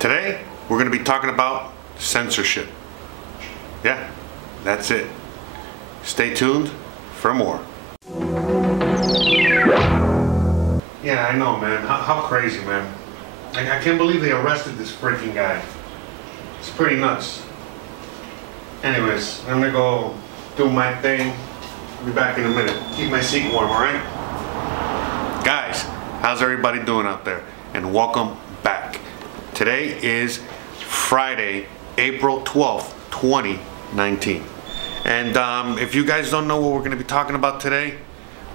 Today, we're going to be talking about censorship. Yeah, that's it. Stay tuned for more. Yeah, I know, man. How crazy, man. I can't believe they arrested this freaking guy. It's pretty nuts. Anyways, I'm gonna go do my thing. I'll be back in a minute. Keep my seat warm, alright? Guys, how's everybody doing out there? And welcome back. Today is Friday, April 12th, 2019. And if you guys don't know what we're going to be talking about today,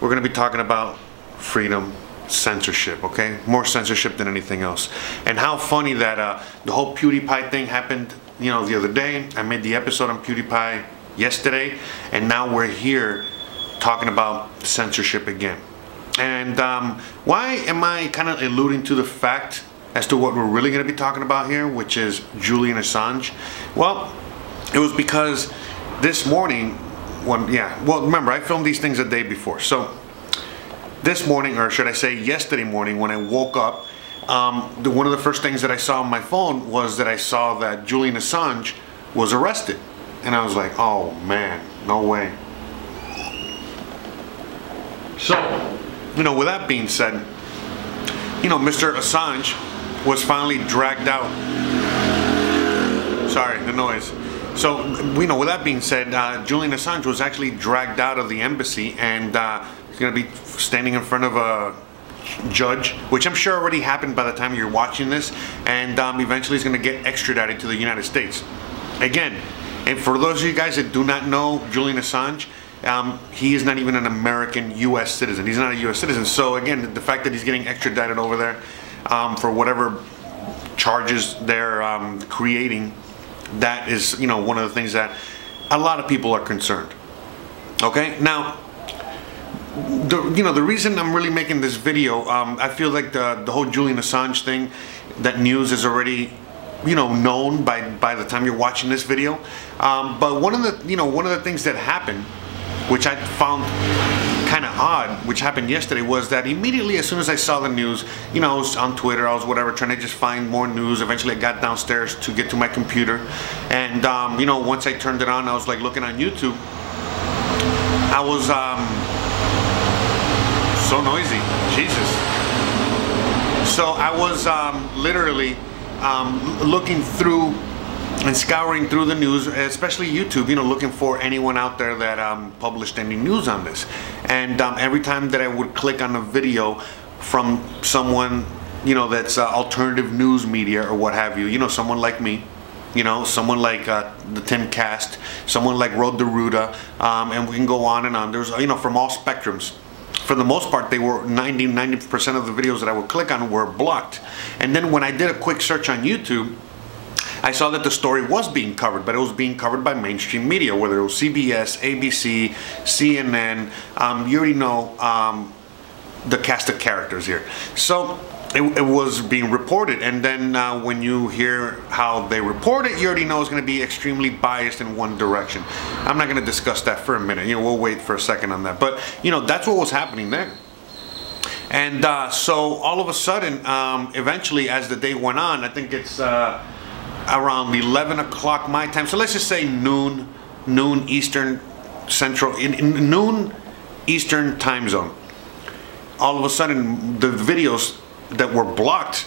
we're going to be talking about freedom, censorship, okay? More censorship than anything else. And how funny that the whole PewDiePie thing happened, you know, the other day. I made the episode on PewDiePie yesterday, and now we're here talking about censorship again. And why am I kind of alluding to the fact as to what we're really going to be talking about here, which is Julian Assange? Well, it was because this morning, well, remember, I filmed these things a day before. So this morning, or should I say yesterday morning, when I woke up, one of the first things that I saw on my phone was that I saw that Julian Assange was arrested. And I was like, oh man, no way. So, you know, with that being said, you know, Mr. Assange was finally dragged out. Sorry, the noise. So, you know, with that being said, Julian Assange was actually dragged out of the embassy, and he's going to be standing in front of a judge, which I'm sure already happened by the time you're watching this, and eventually he's going to get extradited to the United States. Again, and for those of you guys that do not know Julian Assange, he is not even an American U.S. citizen. He's not a U.S. citizen. So again, the fact that he's getting extradited over there for whatever charges they're creating, that is, you know, one of the things that a lot of people are concerned. Okay, now, the reason I'm really making this video, I feel like the whole Julian Assange thing, that news is already, you know, known by the time you're watching this video. But one of the things that happened, which I found kind of odd, which happened yesterday, was that immediately as soon as I saw the news, you know, I was on Twitter, I was whatever, trying to just find more news. Eventually I got downstairs to get to my computer, and you know, once I turned it on, I was like looking on YouTube. I was so noisy, Jesus. So I was literally looking through and scouring through the news, especially YouTube, you know, looking for anyone out there that published any news on this. And every time that I would click on a video from someone, you know, that's alternative news media or what have you, you know, someone like me, you know, someone like the Tim Cast, someone like Road to Ruda, and we can go on and on. There's, you know, from all spectrums. For the most part, they were 90% of the videos that I would click on were blocked. And then when I did a quick search on YouTube, I saw that the story was being covered, but it was being covered by mainstream media, whether it was CBS, ABC, CNN, you already know the cast of characters here. So it was being reported, and then when you hear how they report it, you already know it's going to be extremely biased in one direction. I'm not going to discuss that for a minute. You know, we'll wait for a second on that. But, you know, that's what was happening there. And so all of a sudden, eventually, as the day went on, I think it's around 11 o'clock my time. So let's just say noon Eastern Central, in noon Eastern time zone. All of a sudden, the videos that were blocked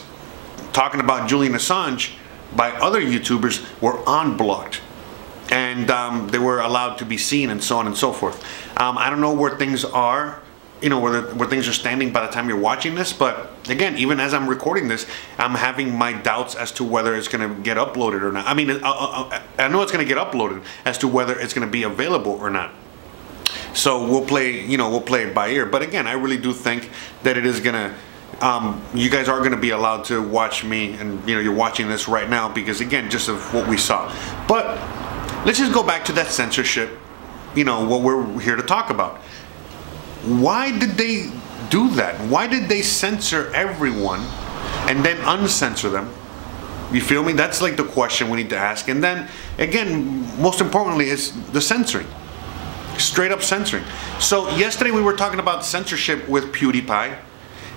talking about Julian Assange by other YouTubers were unblocked, and they were allowed to be seen, and so on and so forth. I don't know where things are, you know, where things are standing by the time you're watching this, but again, even as I'm recording this, I'm having my doubts as to whether it's going to get uploaded or not. I mean, I know it's going to get uploaded, as to whether it's going to be available or not. So we'll play, you know, we'll play it by ear. But again, I really do think that it is going to, you guys are going to be allowed to watch me, and, you know, you're watching this right now because, again, just of what we saw. But let's just go back to that censorship, you know, what we're here to talk about. Why did they do that? Why did they censor everyone and then uncensor them? You feel me? That's like the question we need to ask. And then, again, most importantly, is the censoring. Straight up censoring. So yesterday we were talking about censorship with PewDiePie.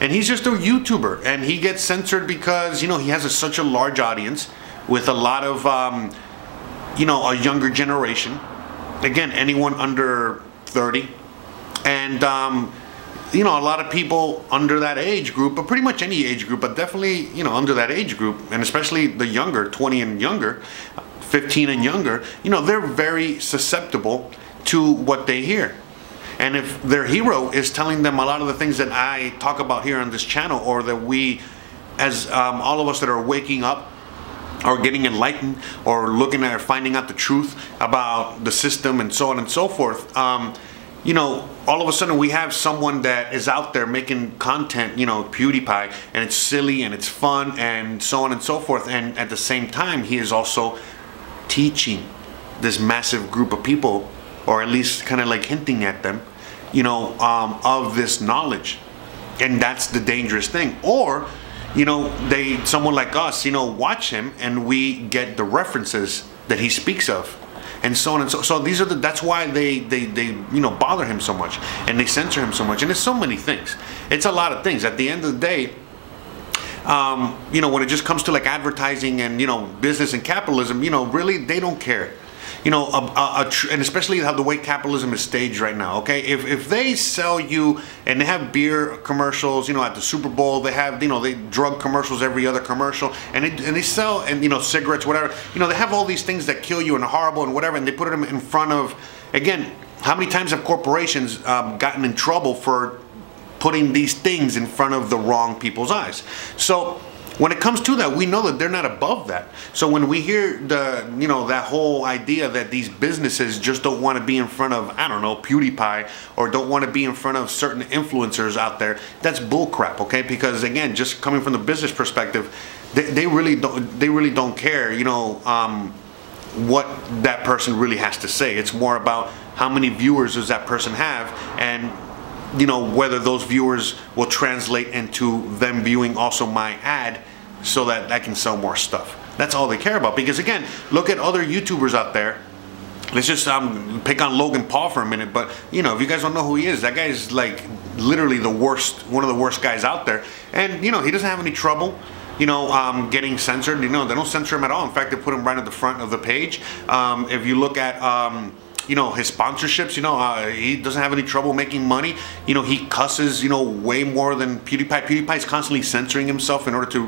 And he's just a YouTuber, and he gets censored because, you know, he has such a large audience with a lot of, you know, a younger generation. Again, anyone under 30. And, you know, a lot of people under that age group, but pretty much any age group, but definitely, you know, under that age group, and especially the younger, 20 and younger, 15 and younger, you know, they're very susceptible to what they hear. And if their hero is telling them a lot of the things that I talk about here on this channel, or that we, as all of us that are waking up, or getting enlightened, or looking at or finding out the truth about the system and so on and so forth, you know, all of a sudden we have someone that is out there making content, you know, PewDiePie, and it's silly and it's fun and so on and so forth, and at the same time he is also teaching this massive group of people, or at least kind of like hinting at them, you know, of this knowledge. And that's the dangerous thing. Or, you know, someone like us, you know, watch him and we get the references that he speaks of, and so on and so. So these are that's why they you know, bother him so much, and they censor him so much. And it's so many things. It's a lot of things. At the end of the day, you know, when it just comes to like advertising and, you know, business and capitalism, you know, really they don't care. You know, and especially how the way capitalism is staged right now, okay? If they sell you, and they have beer commercials, you know, at the Super Bowl, they have, you know, they drug commercials every other commercial, and they sell, and, you know, cigarettes, whatever, you know, they have all these things that kill you and are horrible and whatever, and they put them in front of, again, how many times have corporations gotten in trouble for putting these things in front of the wrong people's eyes? So when it comes to that, we know that they're not above that. So when we hear you know, that whole idea that these businesses just don't want to be in front of, I don't know, PewDiePie, or don't want to be in front of certain influencers out there, that's bullcrap, okay? Because again, just coming from the business perspective, they really don't care, you know, what that person really has to say. It's more about how many viewers does that person have, and, you know, whether those viewers will translate into them viewing also my ad, so that I can sell more stuff. That's all they care about. Because again, look at other YouTubers out there. Let's just pick on Logan Paul for a minute. But, you know, if you guys don't know who he is, that guy is like literally the worst, one of the worst guys out there. And, you know, he doesn't have any trouble, you know, getting censored. You know, they don't censor him at all. In fact, they put him right at the front of the page. If you look at you know, his sponsorships, you know, he doesn't have any trouble making money. You know, he cusses, you know, way more than PewDiePie. PewDiePie is constantly censoring himself in order to,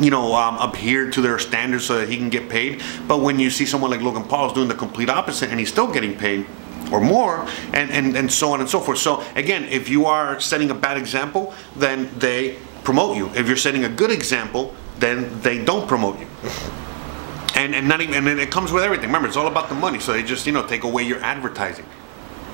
you know, adhere to their standards so that he can get paid. But when you see someone like Logan Paul is doing the complete opposite, and he's still getting paid or more, and so on and so forth. So again, if you are setting a bad example, then they promote you. If you're setting a good example, then they don't promote you. And not even, and it comes with everything. Remember, it's all about the money. So they just, you know, take away your advertising.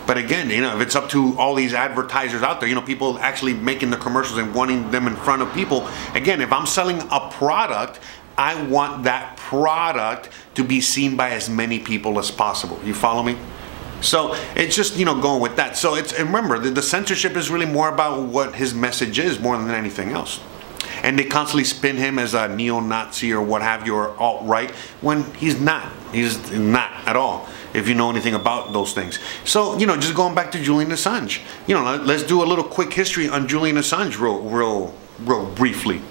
But again, you know, if it's up to all these advertisers out there, you know, people actually making the commercials and wanting them in front of people. Again, if I'm selling a product, I want that product to be seen by as many people as possible. You follow me? So it's just, you know, going with that. So it's, and remember, the censorship is really more about what his message is more than anything else. And they constantly spin him as a neo-Nazi or what have you, or alt-right, when he's not. He's not at all, if you know anything about those things. So, you know, just going back to Julian Assange, you know, let's do a little quick history on Julian Assange real briefly.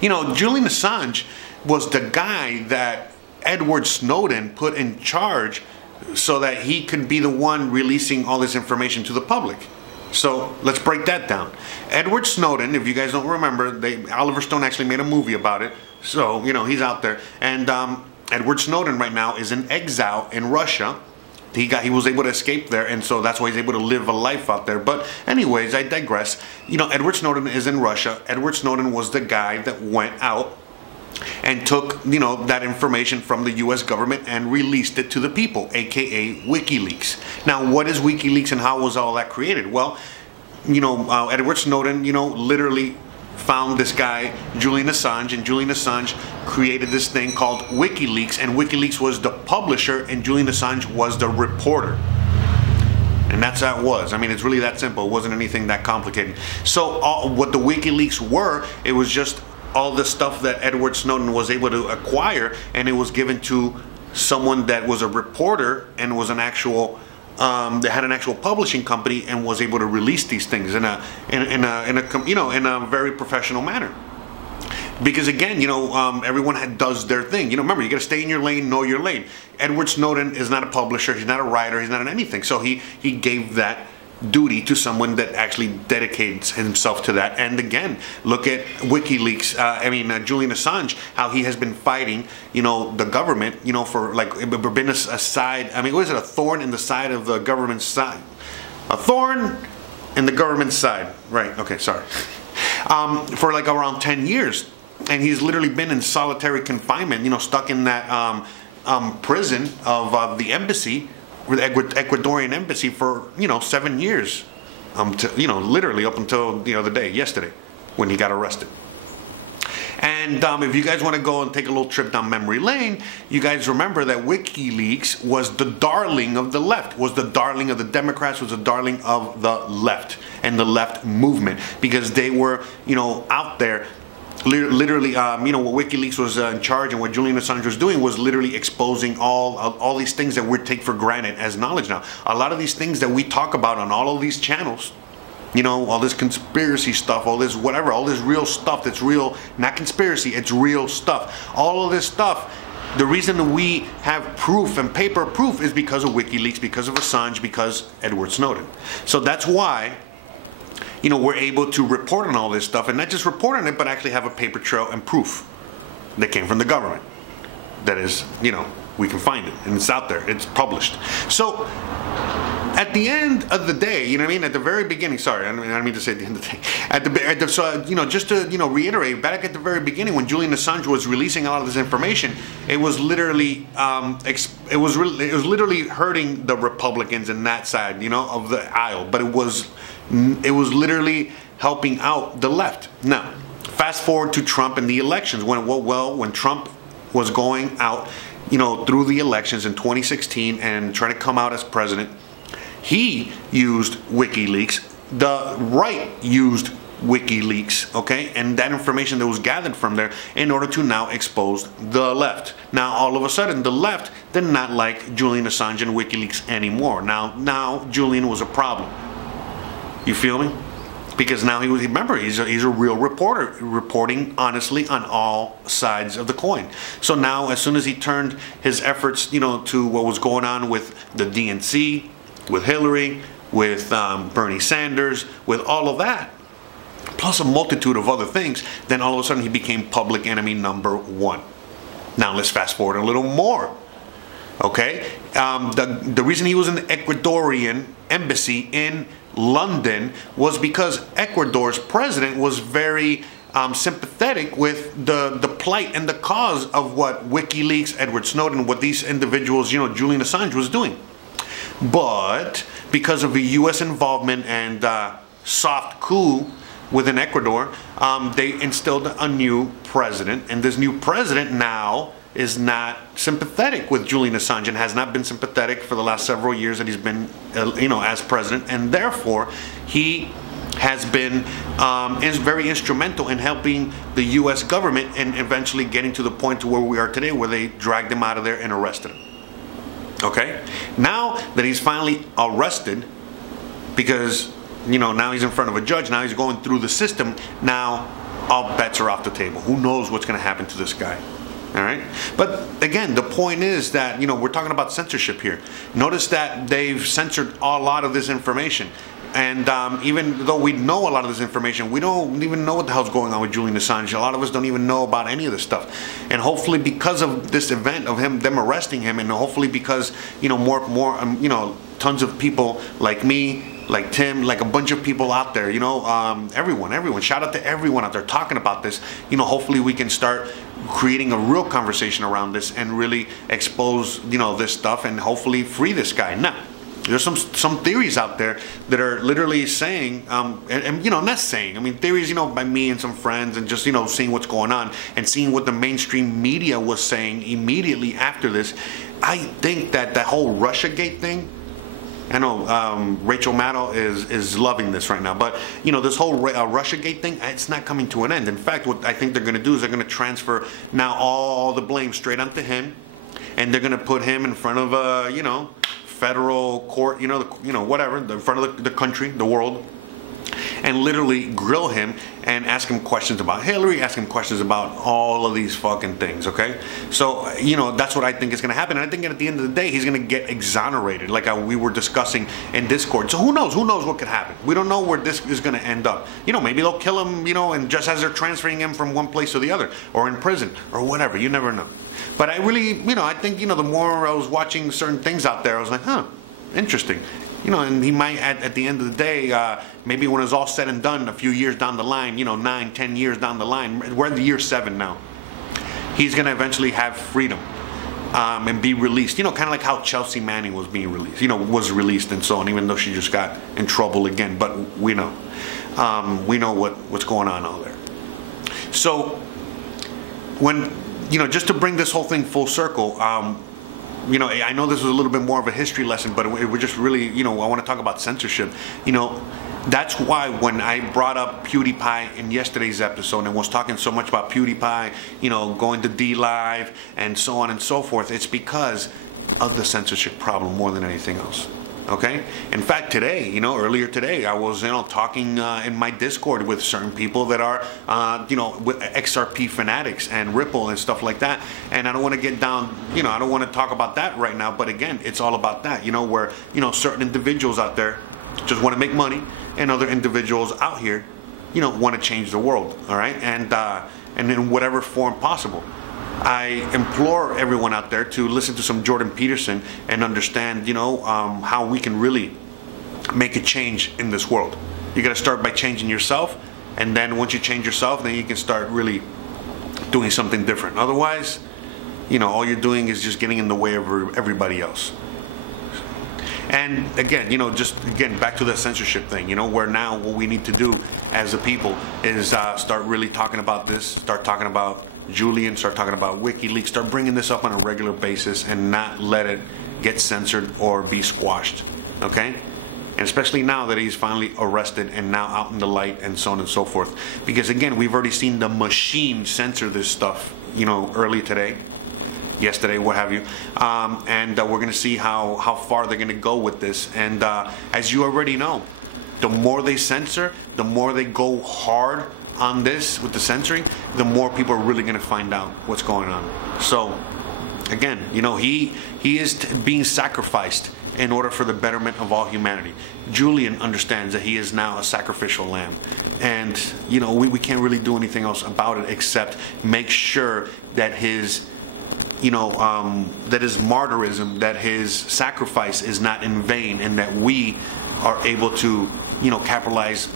You know, Julian Assange was the guy that Edward Snowden put in charge so that he could be the one releasing all this information to the public. So let's break that down. Edward Snowden, if you guys don't remember, Oliver Stone actually made a movie about it. So, you know, he's out there. And Edward Snowden right now is in exile in Russia. He was able to escape there, and so that's why he's able to live a life out there. But anyways, I digress. You know, Edward Snowden is in Russia. Edward Snowden was the guy that went out and took, you know, that information from the US government and released it to the people, aka WikiLeaks. Now, what is WikiLeaks and how was all that created? Well, you know, Edward Snowden, you know, literally found this guy, Julian Assange, and Julian Assange created this thing called WikiLeaks, and WikiLeaks was the publisher and Julian Assange was the reporter. And that's how it was. I mean, it's really that simple. It wasn't anything that complicated. So what the WikiLeaks were, it was just all the stuff that Edward Snowden was able to acquire, and it was given to someone that was a reporter and was an actual they had an actual publishing company and was able to release these things in a very professional manner. Because again, everyone does their thing. Remember, you got to stay in your lane, know your lane. Edward Snowden is not a publisher, he's not a writer, he's not an anything. So he gave that duty to someone that actually dedicates himself to that. And again, look at WikiLeaks, Julian Assange, how he has been fighting, the government, for like, been a side, what is it, a thorn in the side of the government's side? A thorn in the government's side, right, okay, sorry. For like around 10 years. And he's literally been in solitary confinement, stuck in that prison of the embassy, the Ecuadorian embassy for 7 years, literally up until the day yesterday when he got arrested. And if you guys want to go and take a little trip down memory lane, you guys remember that WikiLeaks was the darling of the left, was the darling of the Democrats, was the darling of the left and the left movement, because they were out there. Literally, what WikiLeaks was in charge and what Julian Assange was doing was literally exposing all these things that we take for granted as knowledge now. A lot of these things that we talk about on all of these channels, all this conspiracy stuff, all this whatever, all this real stuff that's real, not conspiracy, it's real stuff. All of this stuff, the reason that we have proof and paper proof is because of WikiLeaks, because of Assange, because Edward Snowden. So that's why we're able to report on all this stuff, and not just report on it, but actually have a paper trail and proof that came from the government. That is, we can find it, and it's out there, it's published. So, at the end of the day, at the very beginning, sorry, I don't mean to say at the end of the day, just to, reiterate, back at the very beginning when Julian Assange was releasing a lot of this information, it was literally, it was literally hurting the Republicans in that side, of the aisle, but it was literally helping out the left. Now, fast forward to Trump and the elections, when Trump was going out, through the elections in 2016 and trying to come out as president, he used WikiLeaks, the right used WikiLeaks, okay, and that information that was gathered from there in order to now expose the left. Now, all of a sudden, the left did not like Julian Assange and WikiLeaks anymore. Now Julian was a problem. You feel me? Because now remember, he's a real reporter, reporting honestly on all sides of the coin. So now, as soon as he turned his efforts, to what was going on with the DNC, with Hillary, with Bernie Sanders, with all of that, plus a multitude of other things, then all of a sudden he became public enemy #1. Now let's fast forward a little more. Okay, the reason he was in the Ecuadorian embassy in London was because Ecuador's president was very sympathetic with the plight and the cause of what WikiLeaks, Edward Snowden, what these individuals, Julian Assange was doing. But because of the U.S. involvement and soft coup within Ecuador, they instilled a new president, and this new president now is not sympathetic with Julian Assange and has not been sympathetic for the last several years that he's been, as president, and therefore he has been is very instrumental in helping the U.S. government and eventually getting to the point to where we are today, where they dragged him out of there and arrested him. Okay, now that he's finally arrested, because now he's in front of a judge, now he's going through the system, now all bets are off the table. Who knows what's going to happen to this guy? All right, but again, the point is that we're talking about censorship here. Notice that they've censored a lot of this information, and even though we know a lot of this information, we don't even know what the hell's going on with Julian Assange. A lot of us don't even know about any of this stuff, and hopefully because of this event of them arresting him, and hopefully because more tons of people like me, like Tim, like a bunch of people out there, everyone, shout out to everyone out there talking about this. Hopefully we can start creating a real conversation around this and really expose, this stuff, and hopefully free this guy. Now, there's some theories out there that are literally saying, not saying, theories, by me and some friends, and just, seeing what's going on and seeing what the mainstream media was saying immediately after this. I think that whole Russiagate thing, I know Rachel Maddow is loving this right now, but this whole Russiagate thing, it's not coming to an end. In fact, what I think they're going to do is they're going to transfer now all the blame straight onto him, and they're going to put him in front of a federal court, whatever, in front of the country, the world, and literally grill him and ask him questions about Hillary, ask him questions about all of these fucking things, okay? So, that's what I think is going to happen. And I think at the end of the day, he's going to get exonerated, like we were discussing in Discord. So who knows what could happen? We don't know where this is going to end up. Maybe they'll kill him, and just as they're transferring him from one place to the other, or in prison, or whatever. You never know. But I really, I think, the more I was watching certain things out there, I was like, huh, interesting. And he might, at the end of the day, maybe when it's all said and done, a few years down the line, 9, 10 years down the line, we're in the year 7 now, he's going to eventually have freedom and be released. Kind of like how Chelsea Manning was being released, was released and so on, even though she just got in trouble again. But we know what's going on out there. So when, just to bring this whole thing full circle, I know this was a little bit more of a history lesson, but we're just really, I want to talk about censorship. That's why when I brought up PewDiePie in yesterday's episode and was talking so much about PewDiePie, going to D-Live and so on and so forth, it's because of the censorship problem more than anything else. Okay. In fact, today, earlier today, I was, talking in my Discord with certain people that are, with XRP fanatics and Ripple and stuff like that. And I don't want to get down, I don't want to talk about that right now. But again, it's all about that, where, certain individuals out there just want to make money, and other individuals out here, want to change the world. All right. And in whatever form possible. I implore everyone out there to listen to some Jordan Peterson and understand, how we can really make a change in this world. You got to start by changing yourself, and then once you change yourself, then you can start really doing something different. Otherwise, all you're doing is just getting in the way of everybody else. And again, back to the censorship thing, where now what we need to do as a people is start really talking about this, start talking about Julian, start talking about WikiLeaks, start bringing this up on a regular basis and not let it get censored or be squashed, okay? And especially now that he's finally arrested and now out in the light and so on and so forth. Because again, we've already seen the machine censor this stuff, early today, yesterday, what have you. And we're going to see how far they're going to go with this. And as you already know, the more they censor, the more they go hard on this with the censoring, the more people are really going to find out what's going on. So again, he is being sacrificed in order for the betterment of all humanity. Julian understands that he is now a sacrificial lamb, and we can't really do anything else about it except make sure that his that his martyrism, that his sacrifice is not in vain, and that we are able to capitalize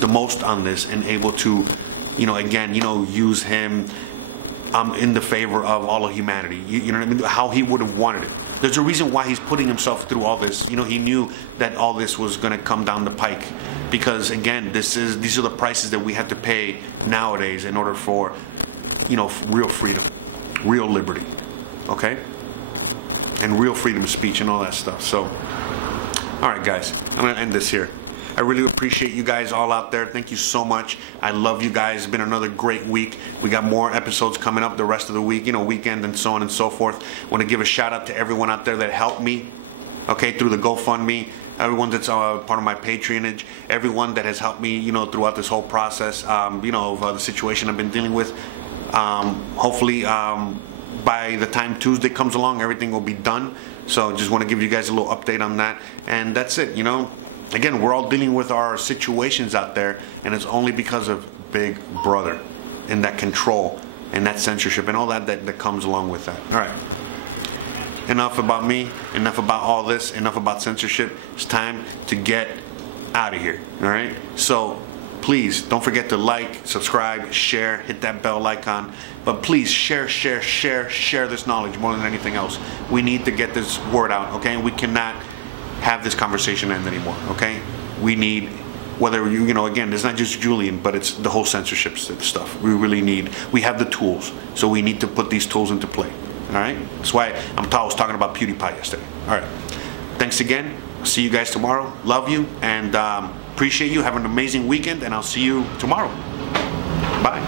the most on this and able to again use him in the favor of all of humanity. You know what I mean? How he would have wanted it. There's a reason why he's putting himself through all this. He knew that all this was going to come down the pike, because again, these are the prices that we have to pay nowadays in order for real freedom, real liberty, okay, and real freedom of speech and all that stuff. So all right, guys, I'm going to end this here. I really appreciate you guys all out there. Thank you so much. I love you guys. It's been another great week. We got more episodes coming up the rest of the week, weekend and so on and so forth. I want to give a shout out to everyone out there that helped me, okay, through the GoFundMe, everyone that's part of my Patreonage, everyone that has helped me, throughout this whole process, of the situation I've been dealing with. Hopefully, by the time Tuesday comes along, everything will be done. So just want to give you guys a little update on that. And that's it, Again, we're all dealing with our situations out there, and it's only because of Big Brother and that control and that censorship and all that comes along with that. All right. Enough about me. Enough about all this. Enough about censorship. It's time to get out of here. All right? So please don't forget to like, subscribe, share, hit that bell icon. But please share this knowledge more than anything else. We need to get this word out, okay? We cannot have this conversation end anymore, okay? We need, whether again, it's not just Julian, but it's the whole censorship stuff. We have the tools, so we need to put these tools into play, all right? That's why I was talking about PewDiePie yesterday. All right, thanks again. See you guys tomorrow. Love you, and appreciate you. Have an amazing weekend, and I'll see you tomorrow. Bye.